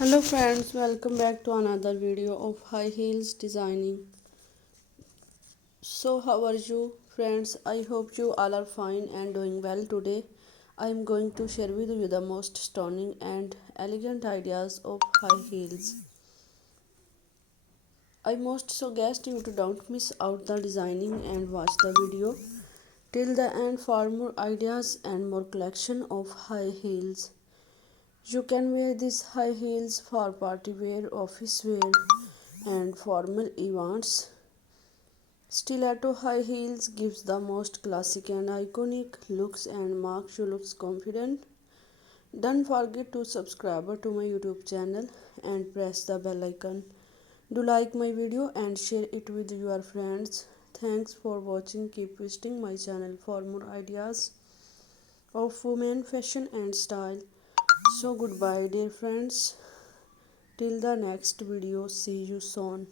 Hello friends, welcome back to another video of high heels designing. So how are you friends? I hope you all are fine and doing well today. I am going to share with you the most stunning and elegant ideas of high heels. I most suggest you to don't miss out the designing and watch the video till the end for more ideas and more collection of high heels. You can wear these high heels for party wear, office wear and formal events. Stiletto high heels gives the most classic and iconic looks and makes you look confident. Don't forget to subscribe to my YouTube channel and press the bell icon. Do like my video and share it with your friends. Thanks for watching. Keep visiting my channel for more ideas of women fashion and style. So goodbye dear friends. Till the next video. See you soon.